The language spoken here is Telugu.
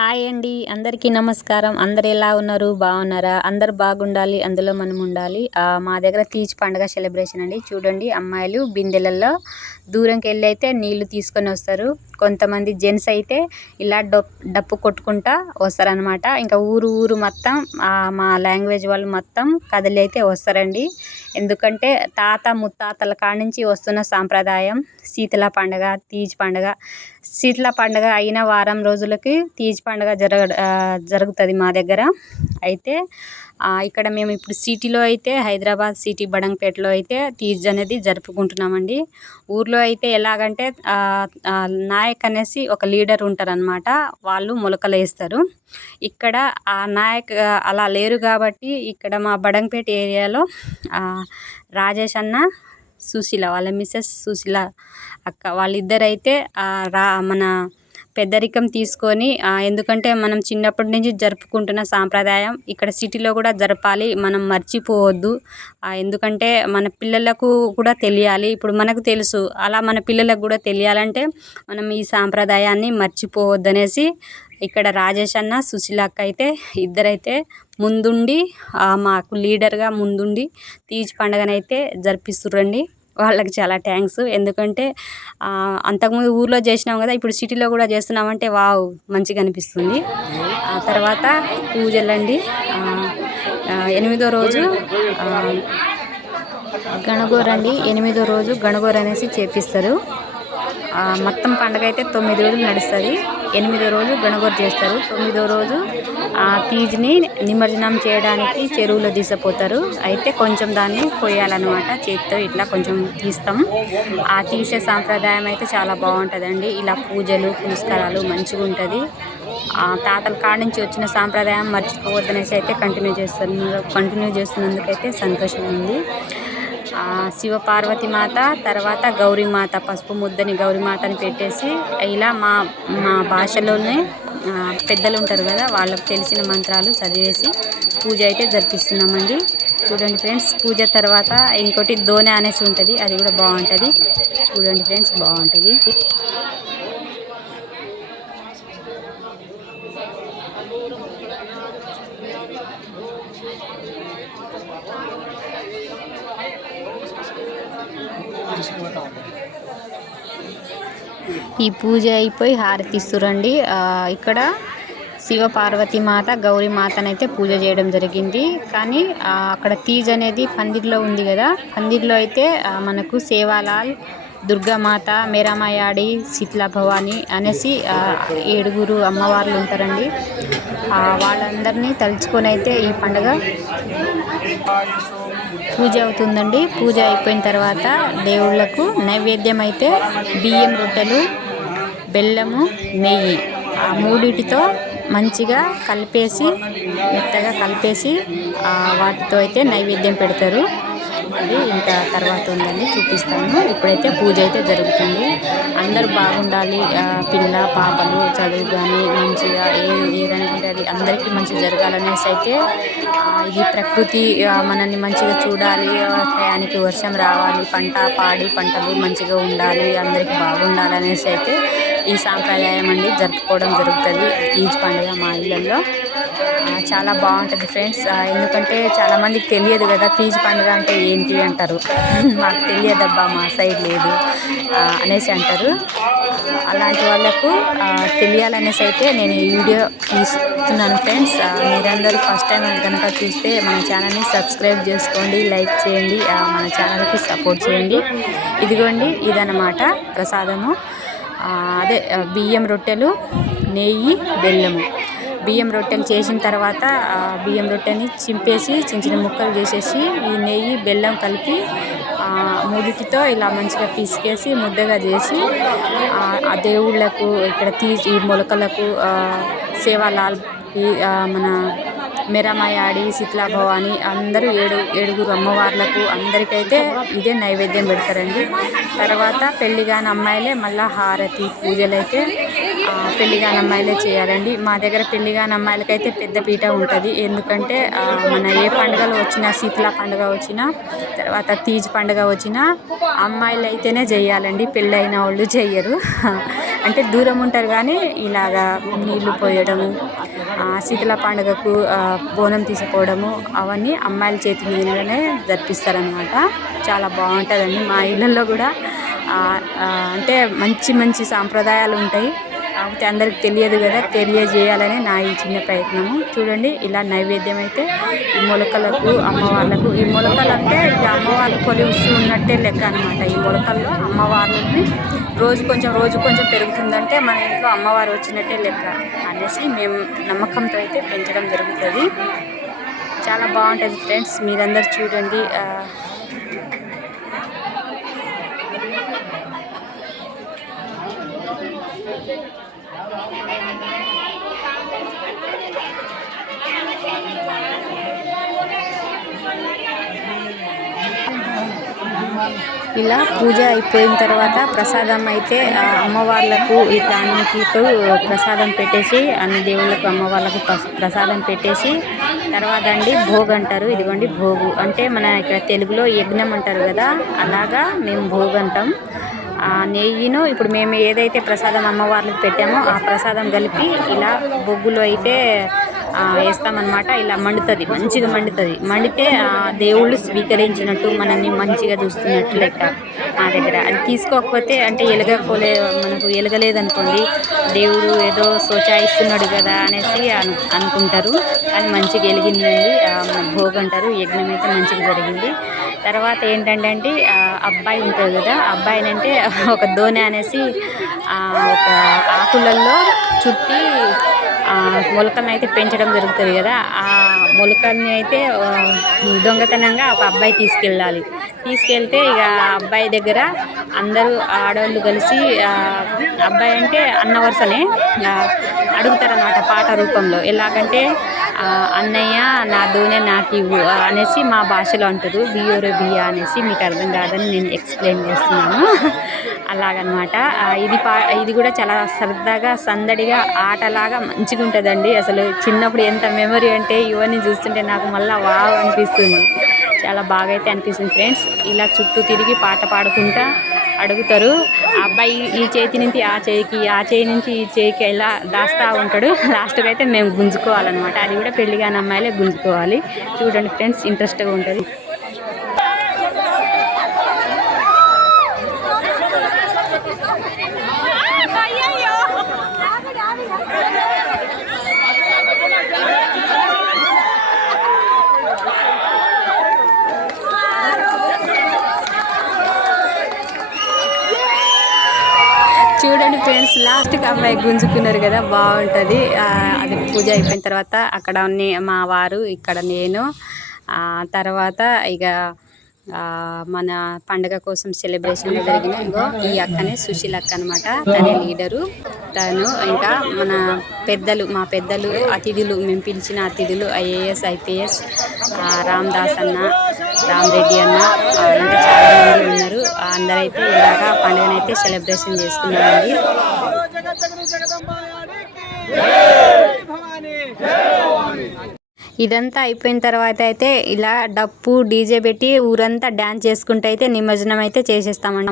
హాయ్ అండి, అందరికీ నమస్కారం. అందరు ఎలా ఉన్నారు? బాగున్నారా? అందరు బాగుండాలి, అందులో మనం ఉండాలి. మా దగ్గర తీజ్ పండుగ సెలబ్రేషన్ అండి. చూడండి, అమ్మాయిలు బిందెలలో దూరంకి వెళ్ళి అయితే నీళ్లు తీసుకొని వస్తారు. కొంతమంది జెంట్స్ అయితే ఇలా డప్పు కొట్టుకుంటా వస్తారనమాట. ఇంకా ఊరు మొత్తం మా లాంగ్వేజ్ వాళ్ళు మొత్తం కదిలి అయితే వస్తారండి. ఎందుకంటే తాత ముత్తాతల కాడ నుంచి వస్తున్న సాంప్రదాయం శీతల పండుగ, తీజ్ పండుగ. శీతల పండుగ అయిన వారం రోజులకి తీజ్ పండుగ జరుగుతుంది మా దగ్గర. అయితే ఇక్కడ మేము ఇప్పుడు సిటీలో అయితే హైదరాబాద్ సిటీ బడంగపేటలో అయితే తీజ్ అనేది జరుపుకుంటున్నామండి. ఊర్లో అయితే ఎలాగంటే నాయక్ అనేసి ఒక లీడర్ ఉంటారనమాట. వాళ్ళు మొలకలు వేస్తారు. ఇక్కడ ఆ నాయక్ అలా లేరు కాబట్టి ఇక్కడ మా బడంగపేట ఏరియాలో రాజేష్ అన్న, సుశీల వాళ్ళ మిస్సెస్ సుశీల అక్క వాళ్ళిద్దరైతే మన పెద్దరికం తీసుకొని, ఎందుకంటే మనం చిన్నప్పటి నుంచి జరుపుకుంటున్న సాంప్రదాయం ఇక్కడ సిటీలో కూడా జరపాలి, మనం మర్చిపోవద్దు. ఎందుకంటే మన పిల్లలకు కూడా తెలియాలి. ఇప్పుడు మనకు తెలుసు, అలా మన పిల్లలకు కూడా తెలియాలంటే మనం ఈ సాంప్రదాయాన్ని మర్చిపోవద్దనేసి ఇక్కడ రాజేష్ అన్న, సుశీల అక్క అయితే ఇద్దరైతే ముందుండి మాకు లీడర్గా ముందుండి తీజ్ పండుగనైతే జరిపిస్తుర్రండి. వాళ్ళకి చాలా థ్యాంక్స్. ఎందుకంటే అంతకుముందు ఊర్లో చేసినాం కదా, ఇప్పుడు సిటీలో కూడా చేస్తున్నామంటే వావ్ మంచిగా అనిపిస్తుంది. ఆ తర్వాత పూజలండి. 8వ రోజు గణగోరండి. 8వ రోజు గణగోర అనేసి చేపిస్తారు. మొత్తం పండుగ అయితే 9 రోజులు నడుస్తుంది. 8వ రోజు గణగోర చేస్తారు. 9వ రోజు తీజ్ని నిమజ్జనం చేయడానికి చెరువులో తీసుకుపోతారు. అయితే కొంచెం దాన్ని కొయ్యాలన్నమాట, చేతితో ఇట్లా కొంచెం తీస్తాం. ఆ తీసే సాంప్రదాయం అయితే చాలా బాగుంటుందండి. ఇలా పూజలు పునస్కారాలు మంచిగా ఉంటుంది. తాతల కాడ నుంచి వచ్చిన సాంప్రదాయం మర్చిపోవద్దనేసి అయితే కంటిన్యూ చేస్తున్నందుకైతే సంతోషం ఉంది. శివ పార్వతి మాత, తర్వాత గౌరీమాత, పసుపు ముద్దని గౌరీమాతని పెట్టేసి ఇలా మా భాషలోనే పెద్దలు ఉంటారు కదా, వాళ్ళకు తెలిసిన మంత్రాలు చదివేసి పూజ అయితే జరిపిస్తున్నామండి. చూడండి ఫ్రెండ్స్, పూజ తర్వాత ఇంకోటి దోనె అనేసి ఉంటుంది, అది కూడా బాగుంటుంది. చూడండి ఫ్రెండ్స్, బాగుంటుంది. ఈ పూజ అయిపోయి హారతి ఇస్తురండి. ఇక్కడ శివ పార్వతి మాత, గౌరీ మాతనైతే పూజ చేయడం జరిగింది. కానీ అక్కడ తీజ్ అనేది పందిర్లో ఉంది కదా, పందిర్లో అయితే మనకు సేవాలాల్, దుర్గామాత, మేరామాయాడి, శీతల భవాని అనేసి 7 అమ్మవార్లు ఉంటారండి. వాళ్ళందరినీ తలుచుకొని అయితే ఈ పండుగ పూజ అవుతుందండి. పూజ అయిపోయిన తర్వాత దేవుళ్ళకు నైవేద్యం అయితే బియ్యం రొట్టెలు, బెల్లము, నెయ్యి మూడిటితో మంచిగా కలిపేసి, మెత్తగా కలిపేసి వాటితో అయితే నైవేద్యం పెడతారు. అది ఇంకా తర్వాత ఉందని చూపిస్తాను. ఇప్పుడైతే పూజ అయితే జరుగుతుంది. అందరూ బాగుండాలి, పిల్ల పాపలు చదువు కానీ మంచిగా ఏదనుకుంటే అది అందరికీ మంచిగా జరగాలనేసి అయితే ఇది ప్రకృతి మనల్ని మంచిగా చూడాలి, టయానికి వర్షం రావాలి, పంటలు మంచిగా ఉండాలి, అందరికీ బాగుండాలనేసి అయితే ఈ సాంప్రదాయం అండి జరుపుకోవడం జరుగుతుంది. తీజ్ పండుగ మా ఇళ్ళల్లో చాలా బాగుంటుంది ఫ్రెండ్స్. ఎందుకంటే చాలామందికి తెలియదు కదా తీజ్ పండుగ అంటే ఏంటి అంటారు. మాకు తెలియదబ్బా, మా సైడ్ లేదు అనేసి అంటారు. అలాంటి వాళ్ళకు తెలియాలనేసి అయితే నేను ఈ వీడియో తీస్తున్నాను ఫ్రెండ్స్. మీరందరూ ఫస్ట్ టైం కనుక చూస్తే మన ఛానల్ని సబ్స్క్రైబ్ చేసుకోండి, లైక్ చేయండి, మన ఛానల్కి సపోర్ట్ చేయండి. ఇదిగోండి, ఇదన్నమాట ప్రసాదము. అదే బియ్యం రొట్టెలు, నెయ్యి, బెల్లము. బియ్యం రొట్టెలు చేసిన తర్వాత బియ్యం రొట్టెని చింపేసి చిన్న ముక్కలు చేసేసి ఈ నెయ్యి బెల్లం కలిపి మూడిటితో ఇలా మంచిగా పిసికేసి ముద్దగా చేసి ఆ దేవుళ్ళకు ఇక్కడ తీసి మొలకలకు, సేవాలాల్, మన మెరమాయ ఆడి శీతలా భవాని అందరూ ఏడుగురు అమ్మవార్లకు అందరికైతే ఇదే నైవేద్యం పెడతారండి. తర్వాత పెళ్లిగాని అమ్మాయిలే మళ్ళీ హారతి పూజలు అయితే పెళ్లిగాని అమ్మాయిలే చేయాలండి. మా దగ్గర పెళ్లిగాని అమ్మాయిలకైతే పెద్ద పీట ఉంటుంది. ఎందుకంటే మన ఏ పండుగలు వచ్చినా శీతలా పండుగ వచ్చినా తర్వాత తీజ్ పండుగ వచ్చినా అమ్మాయిలు అయితేనే చేయాలండి, పెళ్ళైన వాళ్ళు చెయ్యరు. అంటే దూరం ఉంటారు కానీ ఇలాగా నీళ్లు పోయడము శీతల పండుగకు బోనం తీసుకోవడము అవన్నీ అమ్మాయిల చేతి మీదనే జరిపిస్తారనమాట. చాలా బాగుంటుందండి. మా ఇళ్ళల్లో కూడా అంటే మంచి మంచి సాంప్రదాయాలు ఉంటాయి. కాకపోతే అందరికి తెలియదు కదా, తెలియజేయాలని నా ఈ చిన్న ప్రయత్నము. చూడండి ఇలా నైవేద్యం అయితే ఈ మొలకలకు అమ్మవార్లకు, ఈ మొలకలు అంటే ఇక అమ్మవార్లు కొలిసి ఉన్నట్టే లెక్క అనమాట. ఈ మొలకల్లో అమ్మవార్లని రోజు కొంచెం పెరుగుతుందంటే మన ఇంట్లో అమ్మవారు వచ్చినట్టే లెక్క అనేసి మేము నమ్మకంతో అయితే పెంచడం జరుగుతుంది. చాలా బాగుంటుంది ఫ్రెండ్స్, మీరందరూ చూడండి. ఇలా పూజ అయిపోయిన తర్వాత ప్రసాదం అయితే అమ్మవార్లకు ఈ ప్రాణికులకు ప్రసాదం పెట్టేసి అన్ని దేవుళ్ళకు అమ్మవార్లకు ప్రసాదం పెట్టేసి తర్వాత అండి భోగ్ అంటారు. ఇదిగోండి భోగు అంటే మన ఇక్కడ తెలుగులో యజ్ఞం అంటారు కదా, అలాగా మేము భోగ్ అంటాం. నెయ్యిను ఇప్పుడు మేము ఏదైతే ప్రసాదం అమ్మవార్లకు పెట్టామో ఆ ప్రసాదం కలిపి ఇలా బొగ్గులో అయితే వేస్తామన్నమాట. ఇలా మండుతుంది, మంచిగా మండుతుంది. మండితే దేవుళ్ళు స్వీకరించినట్టు మనల్ని మంచిగా చూస్తున్నట్టు లెక్క మా దగ్గర. అది తీసుకోకపోతే అంటే మనకు ఎలగలేదనుకోండి, దేవుడు ఏదో సోచాయిస్తున్నాడు కదా అనేసి అనుకుంటారు. కానీ మంచిగా వెలిగిందండి, భోగ్ అంటారు. యజ్ఞం అయితే మంచిగా జరిగింది. తర్వాత ఏంటంటే అబ్బాయి ఉంటాడు కదా, అబ్బాయినంటే ఒక దోణి అనేసి ఒక ఆకులల్లో చుట్టి మొలకలను అయితే పెంచడం జరుగుతుంది కదా. ఆ మొలకల్ని అయితే దొంగతనంగా ఒక అబ్బాయి తీసుకెళ్తే ఇక అబ్బాయి దగ్గర అందరూ ఆడవాళ్ళు కలిసి అబ్బాయి అంటే అన్న వరుసనే అడుగుతారన్నమాట పాట రూపంలో. ఎలాగంటే అన్నయ్య నా దోనె నాకు ఇవ్వు అనేసి మా భాషలో అంటారు. బియ్యోరే బియ్య అనేసి, మీకు అర్థం కాదని నేను ఎక్స్ప్లెయిన్ చేస్తున్నాను. అలాగనమాట. ఇది కూడా చాలా సరదాగా సందడిగా ఆటలాగా మంచిగా ఉంటుందండి. అసలు చిన్నప్పుడు ఎంత మెమరీ అంటే ఇవన్నీ చూస్తుంటే నాకు మళ్ళీ వావ్ అనిపిస్తుంది. చాలా బాగా అయితే అనిపిస్తుంది ఫ్రెండ్స్. ఇలా చుట్టూ తిరిగి పాట పాడుకుంటా అడుగుతారు. ఆ అబ్బాయి ఈ చేతి నుంచి ఆ చేయికి, ఆ చేయి నుంచి ఈ చేయికి ఇలా దాస్తూ ఉంటాడు. లాస్ట్కి అయితే మేము గుంజుకోవాలన్నమాట. అది కూడా పెళ్లి కాని అమ్మాయిలే గుంజుకోవాలి. చూడండి ఫ్రెండ్స్, ఇంట్రెస్ట్గా ఉంటుంది. చూడండి ఫ్రెండ్స్, లాస్ట్కి అమ్మాయి గుంజుకున్నారు కదా, బాగుంటుంది. అది పూజ అయిపోయిన తర్వాత అక్కడ మా వారు, ఇక్కడ నేను, తర్వాత ఇక మన పండగ కోసం సెలబ్రేషన్లో జరిగిన ఇగో ఈ అక్కనే సుశీల అక్క అనమాట. తనే లీడరు. తను ఇంకా మన మా పెద్దలు అతిథులు, మేము పిలిచిన అతిథులు IAS IPS రామ్దాస్ అన్న, రామరెడ్డి అన్న, ఇంకా చాలామంది ఉన్నారు. అందరైతే ఇలాగా పండుగనైతే సెలబ్రేషన్ చేసుకున్నారండి. ఇదంతా అయిపోయిన తర్వాత అయితే ఇలా డప్పు డీజే పెట్టి ఊరంతా డ్యాన్స్ చేసుకుంటూ అయితే నిమజ్జనం అయితే చేసేస్తామండి.